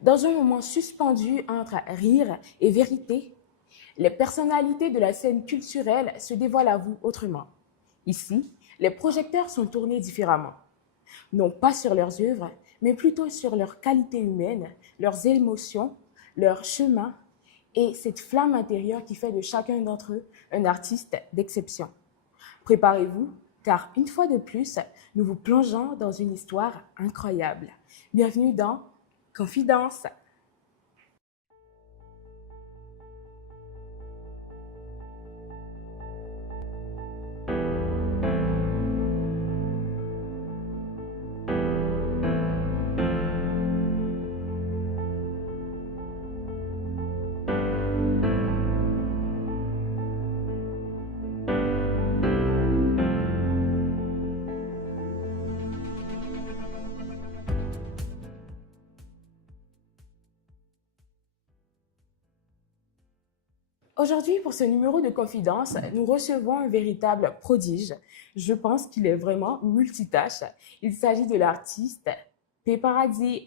Dans un moment suspendu entre rire et vérité, les personnalités de la scène culturelle se dévoilent à vous autrement. Ici, les projecteurs sont tournés différemment, non pas sur leurs œuvres, mais plutôt sur leurs qualités humaines, leurs émotions, leur chemin et cette flamme intérieure qui fait de chacun d'entre eux un artiste d'exception. Préparez-vous, car une fois de plus, nous vous plongeons dans une histoire incroyable. Bienvenue dans Confidence. Aujourd'hui, pour ce numéro de Confidence, nous recevons un véritable prodige. Je pense qu'il est vraiment multitâche. Il s'agit de l'artiste Peparadzi.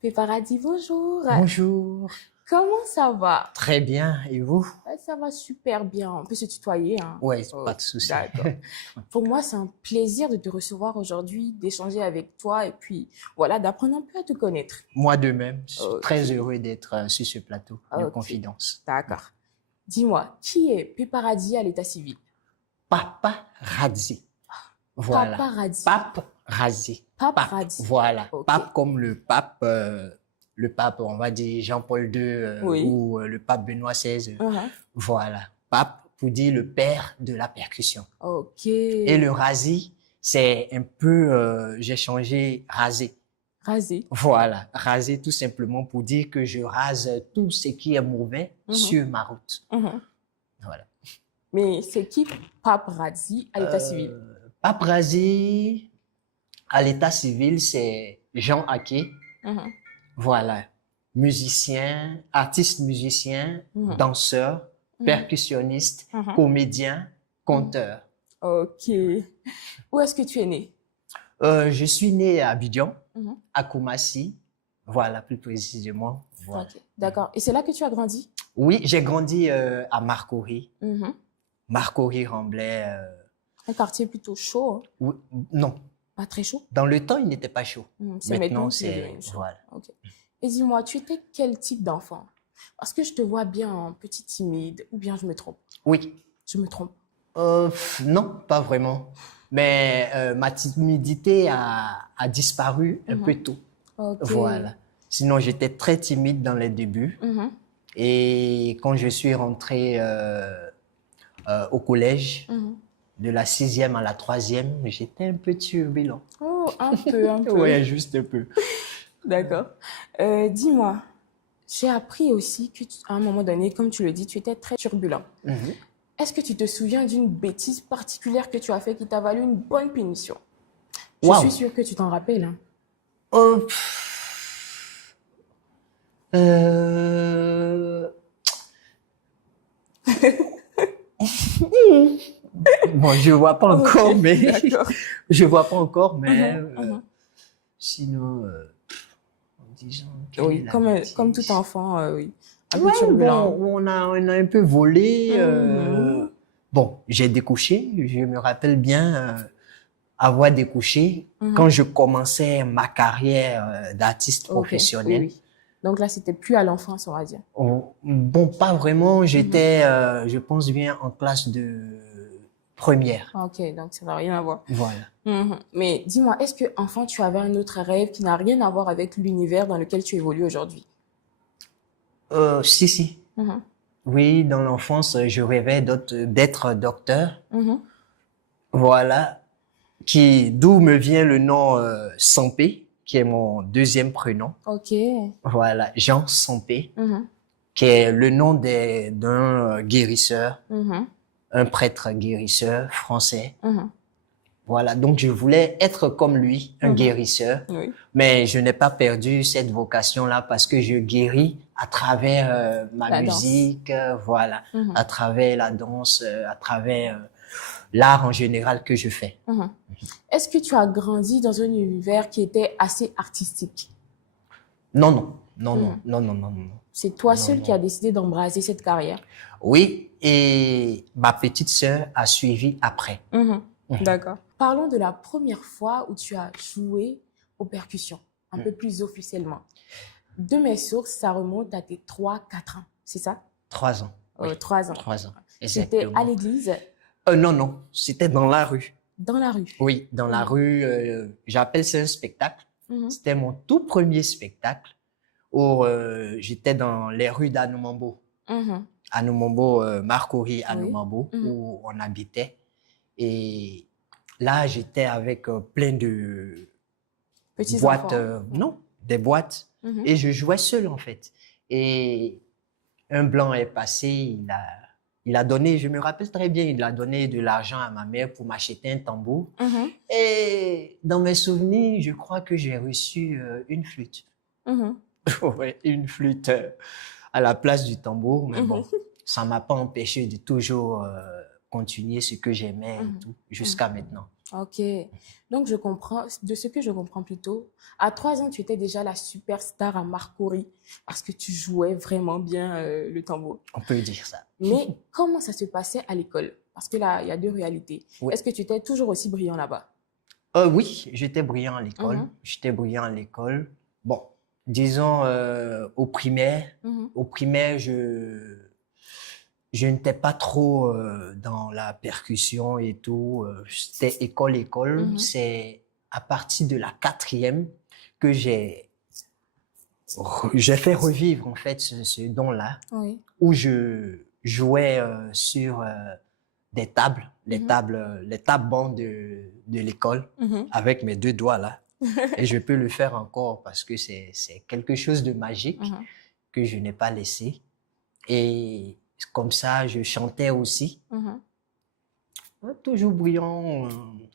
Peparadzi, bonjour. Bonjour. Comment ça va? Très bien. Et vous? Ça va super bien. On peut se tutoyer, hein? Ouais, Oh, pas de souci. d'accord. Pour moi, c'est un plaisir de te recevoir aujourd'hui, d'échanger avec toi et puis voilà, d'apprendre un peu à te connaître. Moi de même, je suis Ok. très heureux d'être sur ce plateau de Ok. confidence. D'accord. Dis-moi, qui est Peparadzi à l'état civil? Papa Radzi. Voilà. Paparazzi. Pape Radzi. Paparazzi. Voilà. Ok. Pape comme le pape, on va dire Jean-Paul II Oui. ou le pape Benoît XVI. Uh-huh. Voilà. Pape pour dire le père de la percussion. Ok. Et le Razi, c'est un peu, j'ai changé rasé. Rasé. Voilà, raser tout simplement pour dire que je rase tout ce qui est mauvais sur ma route. Mhm. Voilà. Mais c'est qui Paparazzi à l'état civil? Pape rasé à l'état civil, c'est Jean Aké. Mhm. Voilà, musicien, artiste musicien, Mhm. danseur, percussionniste, Mhm. comédien, conteur. Ok. Où est-ce que tu es né? Je suis né à Abidjan, Mhm. à Koumassi. Voilà, plus précisément. Voilà. Ok. D'accord. Et c'est là que tu as grandi? Oui, j'ai grandi à Marcory. Mhm. Marcory-Remblai. Un quartier plutôt chaud, hein? Oui, non, Pas très chaud? dans le temps, il n'était pas chaud. C'est maintenant Maintenant, qu'il est devenu chaud. voilà. Ok. Et dis-moi, tu étais quel type d'enfant? Parce que je te vois bien un petit timide, ou bien je me trompe? Oui, Je me trompe. non, pas vraiment. Mais ma timidité a disparu un peu tôt. Ok. Voilà. Sinon, j'étais très timide dans les débuts. Mhm. Et quand je suis rentré au collège, Mhm. de la 6e à la 3e, j'étais un peu turbulent. Oh, un peu, un peu. Ouais, juste un peu. D'accord. Dis-moi, j'ai appris aussi que à un moment donné, comme tu le dis, tu étais très turbulent. Mhm. Est-ce que tu te souviens d'une bêtise particulière que tu as fait qui t'a valu une bonne punition? Je Waouh. suis sûre que tu t'en rappelles, hein. Euh, pff, euh, Bon, je vois pas encore, Ok, mais d'accord. je vois pas encore, mais Mhm. sinon, en disant quelle est Oui, la comme tout bêtise? enfant, oui. Un peu Ouais, turbulent. bon, on a un peu volé. Mhm. Bon, j'ai découché. Je me rappelle bien avoir découché quand Mhm. je commençais ma carrière d'artiste Ok, oui, professionnel. oui. Donc là, c'était plus à l'enfance, on va dire. Oh, bon, pas vraiment. Mhm. J'étais, je pense bien, en classe de première. Ok, donc ça n'a rien à voir. Voilà. Mhm. Mais dis-moi, est-ce que enfant, tu avais un autre rêve qui n'a rien à voir avec l'univers dans lequel tu évolues aujourd'hui? Si, si. Mhm. Oui, dans l'enfance, je rêvais d'être docteur. Mhm. Voilà. D'où me vient le nom Sampé, qui est mon deuxième prénom. Ok. Voilà, Jean Sampé, Mhm. qui est le nom d'un guérisseur, Mhm. un prêtre guérisseur français. Mhm. Voilà, donc je voulais être comme lui, un guérisseur, Oui. mais je n'ai pas perdu cette vocation-là parce que je guéris à travers ma La danse. musique, voilà, Mhm. à travers la danse, à travers l'art en général que je fais. Mhm. Est-ce que tu as grandi dans un univers qui était assez artistique? Non, non. Non, non, Mhm. non, non, non, non, non. C'est toi Non, seul qui as non. décidé d'embrasser cette carrière. Oui, et ma petite sœur a suivi après. Mhm. Mhm. D'accord. Parlons de la première fois où tu as joué aux percussions, un peu plus officiellement. De mes sources, ça remonte à tes 3, 4 ans, c'est ça? 3 ans, oui, 3 ans. 3 ans, C'était à exactement. l'église, Non, non, c'était dans la rue. dans la rue. Oui, dans la Mhm. rue, j'appelle ça un spectacle. Mhm. C'était mon tout premier spectacle où j'étais dans les rues d'Anoumambo. Mhm. Anoumambo, Marcory, Oui. Anoumambo, Mhm. où on habitait. Et là, j'étais avec plein de Petits boîtes, enfants. non, des boîtes. Mhm. Et je jouais seul, en fait. Et un blanc est passé, il a donné, je me rappelle très bien, il a donné de l'argent à ma mère pour m'acheter un tambour. Mhm. Et dans mes souvenirs, je crois que j'ai reçu une flûte. Mhm. Ouais, une flûte à la place du tambour, mais bon, Mhm. ça m'a pas empêché de toujours continuer ce que j'aimais et Mhm. tout, Mhm. jusqu'à maintenant. Ok. Donc, je comprends, de ce que je comprends plutôt, à 3 ans, tu étais déjà la superstar à Marcory parce que tu jouais vraiment bien le tambour. On peut dire ça. Mais comment ça se passait à l'école? Parce que là, il y a deux réalités. Oui. Est-ce que tu étais toujours aussi brillant là-bas? Oui, j'étais brillant à l'école. Mhm. J'étais brillant à l'école. Bon, disons au primaire. Mhm. Au primaire, je n'étais pas trop dans la percussion et tout. C'était école. Mhm. C'est à partir de la quatrième que j'ai fait revivre en fait ce don-là, Oui. où je jouais sur des tables, Mhm. les tables bancs de l'école Mhm. avec mes deux doigts là. Et je peux le faire encore parce que c'est quelque chose de magique Mhm. que je n'ai pas laissé. Et comme ça, je chantais aussi. Mhm. Toujours brillant,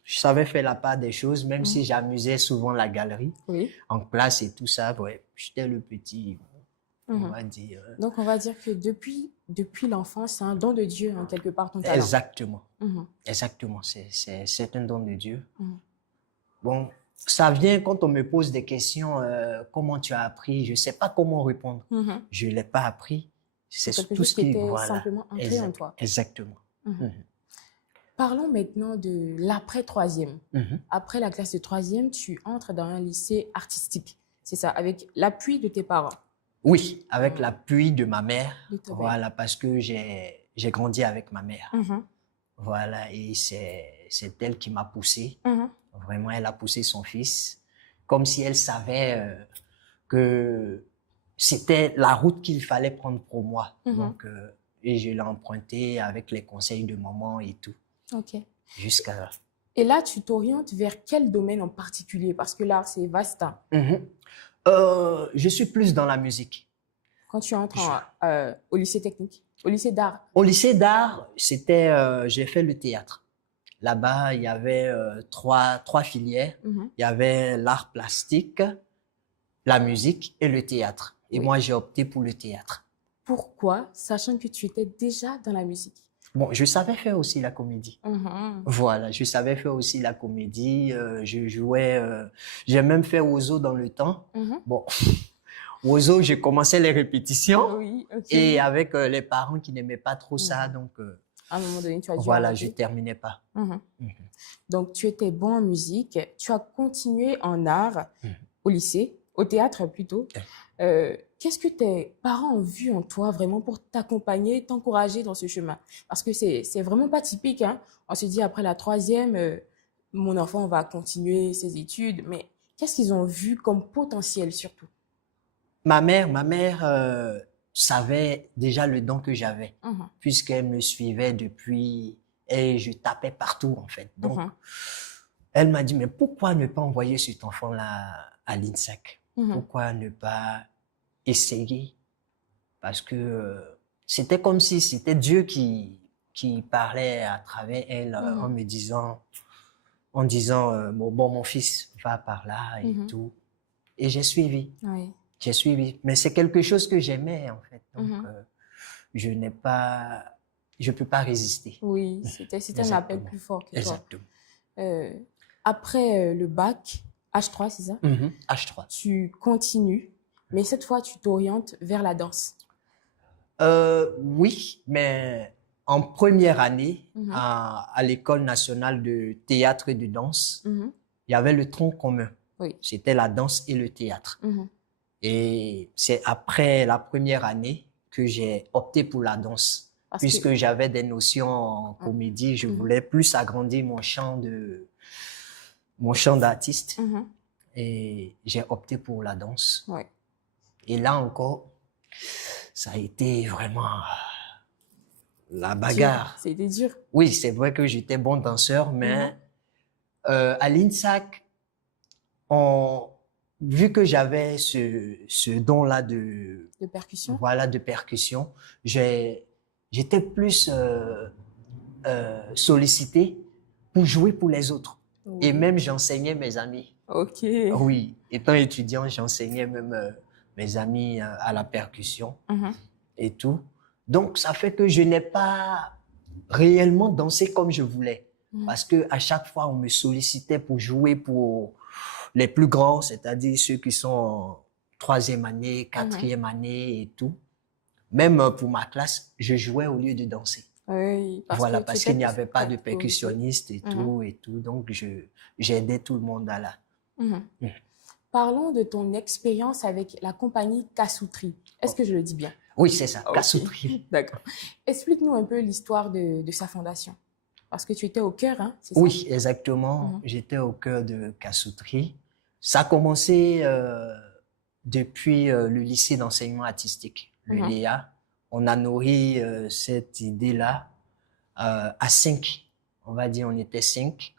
je savais faire la part des choses, même si Mhm. j'amusais souvent la galerie Oui. en classe et tout ça. Ouais, j'étais le petit, on Mhm. va dire. Donc, on va dire que depuis l'enfance, c'est un don de Dieu, en quelque part, ton talent. Exactement, Mhm. exactement. C'est un don de Dieu. Mhm. Bon, ça vient quand on me pose des questions, comment tu as appris? Je sais pas comment répondre. Mhm. Je l'ai pas appris. C'est C'est quelque tout chose ce qui qui, était voilà, simplement ancré en toi. exactement. Mhm. Mhm. Parlons maintenant de l'après-troisième. Mhm. Après la classe de troisième, tu entres dans un lycée artistique. C'est ça, avec l'appui de tes parents. Oui, avec Mhm. l'appui de ma mère, De ta mère. voilà, parce que j'ai grandi avec ma mère. Mhm. Voilà, et c'est elle qui m'a poussé. Mhm. Vraiment, elle a poussé son fils, comme si elle savait que c'était la route qu'il fallait prendre pour moi. Mhm. Donc, et je l'ai emprunté avec les conseils de maman et tout, Ok. jusqu'à là. Et là, tu t'orientes vers quel domaine en particulier? Parce que l'art, c'est vaste, hein. Mhm. Je suis plus dans la musique. Quand tu entres Je- au lycée technique, au lycée d'art. Au lycée d'art, j'ai fait le théâtre. Là-bas, il y avait trois filières. Mhm. Il y avait l'art plastique, la musique et le théâtre. Et Oui. moi, j'ai opté pour le théâtre. Pourquoi? Sachant que tu étais déjà dans la musique. Bon, je savais faire aussi la comédie. Mhm. Voilà, je savais faire aussi la comédie. Je jouais, j'ai même fait Ozo dans le temps. Mhm. Bon, Ozo, j'ai commencé les répétitions Oui, ok. et avec les parents qui n'aimaient pas trop ça, Mhm. donc À un moment donné, tu as dû voilà, je arrêter. terminais pas. Mhm. Mhm. Donc, tu étais bon en musique. Tu as continué en art Mhm. au lycée, au théâtre plutôt. Qu'est-ce que tes parents ont vu en toi vraiment pour t'accompagner, t'encourager dans ce chemin? Parce que c'est vraiment pas typique, hein. On se dit après la troisième, mon enfant va continuer ses études, mais qu'est-ce qu'ils ont vu comme potentiel surtout? Ma mère savait déjà le don que j'avais, Mhm. puisqu'elle me suivait depuis et je tapais partout en fait. Donc, Mhm. elle m'a dit, mais pourquoi ne pas envoyer cet enfant-là à l'INSAC? Mhm. Pourquoi ne pas essayer? Parce que c'était comme si c'était Dieu qui parlait à travers elle en Mhm. me disant, en disant, bon, mon fils va par là et Mhm. tout. Et j'ai suivi. Oui. J'ai suivi. Mais c'est quelque chose que j'aimais, en fait. Donc, Mhm. je n'ai pas, je peux pas résister. Oui, c'était un appel Exactement. plus fort que toi. Exactement. Euh, après le bac, H3, c'est ça? H3. Tu continues. mais cette fois, tu t'orientes vers la danse. Oui, mais en première année, Mhm, à l'École nationale de théâtre et de danse, mhm. il y avait le tronc commun. Oui. C'était la danse et le théâtre. Mhm. Et c'est après la première année que j'ai opté pour la danse. Parce que... Puisque j'avais des notions en comédie, je Mhm, voulais plus agrandir mon champ d'artiste. mhm. Et j'ai opté pour la danse. Ouais. Et là encore, ça a été vraiment la Dur, bagarre. c'était dur. Oui, c'est vrai que j'étais bon danseur, Mhm. mais à l'INSAC, on, vu que j'avais ce don-là De percussion. voilà, de percussion, j'étais plus sollicité pour jouer pour les autres. Et Oui. même j'enseignais mes amis. Ok. Oui, étant étudiant, j'enseignais même mes amis à la percussion Mhm, et tout. Donc, ça fait que je n'ai pas réellement dansé comme je voulais. mhm, Parce que à chaque fois, on me sollicitait pour jouer pour les plus grands, c'est-à-dire ceux qui sont en troisième année, mhm. quatrième année et tout. Même pour ma classe, je jouais au lieu de danser. Oui, parce Voilà, que tu parce étais qu'il n'y plus avait pas de catégorisé. percussionniste Mhm, et tout. Donc, j'aidais tout le monde à la. mhm. Mm. Parlons de ton expérience avec la compagnie Kassoutri. Est-ce que je le dis bien? Oui, c'est ça, Ok, Kassoutri. d'accord. Explique-nous un peu l'histoire de sa fondation. Parce que tu étais au cœur, hein, c'est ça? Oui, exactement. Mhm, J'étais au cœur de Kassoutri. Ça a commencé depuis le lycée d'enseignement artistique, le mhm, LEA. On a nourri cette idée-là à 5. On va dire, on était 5.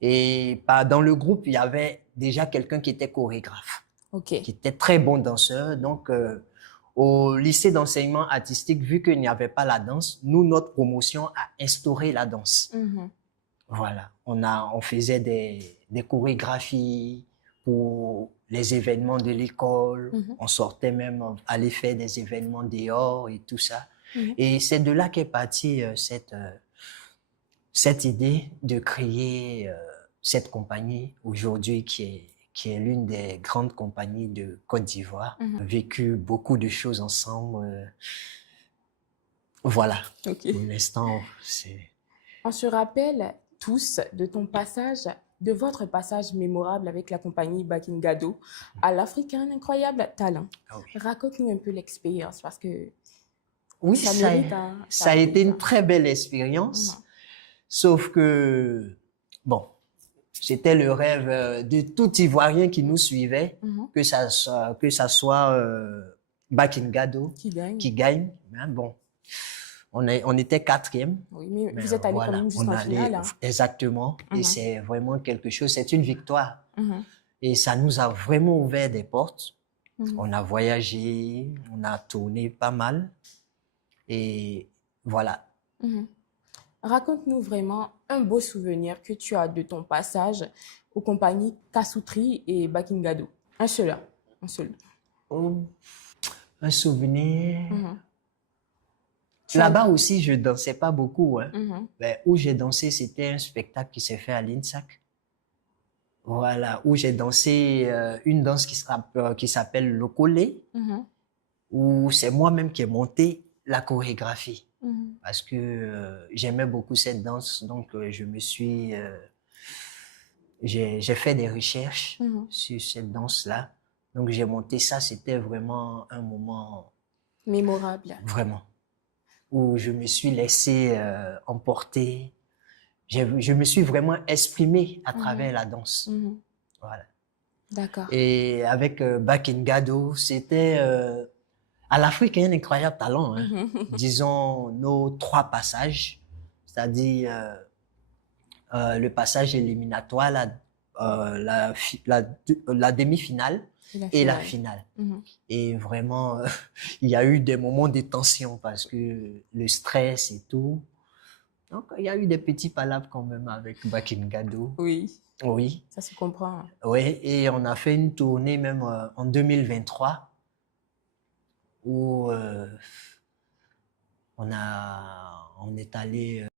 Et dans le groupe, il y avait déjà quelqu'un qui était chorégraphe, ok. qui était très bon danseur. Donc, au lycée d'enseignement artistique, vu qu'il n'y avait pas la danse, nous, notre promotion a instauré la danse. Mhm, Voilà, on faisait des chorégraphies pour les événements de l'école. mhm, On sortait même, aller faire des événements dehors et tout ça. mhm. Et c'est de là qu'est partie cette idée de créer cette compagnie aujourd'hui qui est l'une des grandes compagnies de Côte d'Ivoire. Mhm. On a vécu beaucoup de choses ensemble. Voilà, Ok. pour l'instant, c'est... On se rappelle tous de ton passage, de votre passage mémorable avec la compagnie Bakingado à l'Afrique a un incroyable talent. Ah oui. Raconte-nous un peu l'expérience parce que Oui, ça mérite, hein, ça ça a été mérite. une Hein. très belle Mhm, expérience, sauf que, bon, c'était le rêve de tout Ivoirien qui nous suivait, mhm. que ça soit Bakingado Qui gagne? qui gagne. Mais bon, on était quatrième, Oui, mais mais vous êtes allé quand voilà, même on jusqu'en allait finale. Hein. exactement, et Mhm, c'est vraiment quelque chose, c'est une victoire. mhm, Et ça nous a vraiment ouvert des portes. mhm, On a voyagé, on a tourné pas mal, et voilà. mhm. Raconte-nous vraiment un beau souvenir que tu as de ton passage aux compagnies Kassoutri et Bakingado. Un seul, hein, un seul. Oh, un souvenir. Mhm. Tu as... Là-bas aussi, je dansais pas beaucoup, hein. Mhm, Ben, où j'ai dansé, c'était un spectacle qui s'est fait à l'INSAC. Voilà, où j'ai dansé une danse qui s'appelle le collé, mhm, où c'est moi-même qui ai monté la chorégraphie. mhm, Parce que j'aimais beaucoup cette danse, donc j'ai fait des recherches mhm. sur cette danse-là. Donc j'ai monté ça, c'était vraiment un moment, Mémorable. vraiment, où je me suis laissé emporter. Je me suis vraiment exprimé à Mhm, travers la danse. mhm. Voilà. D'accord. Et avec Bakingado, c'était à l'Afrique un incroyable talent. Hein. Mhm. Disons nos 3 passages, c'est-à-dire le passage éliminatoire, la demi-finale Et la et la finale. finale. Mhm. Et vraiment, il y a eu des moments de tension parce que le stress et tout. Donc, il y a eu des petits palabres quand même avec Bakingado. Oui, Oui, ça se comprend. oui. Et on a fait une tournée même en 2023 où on est allé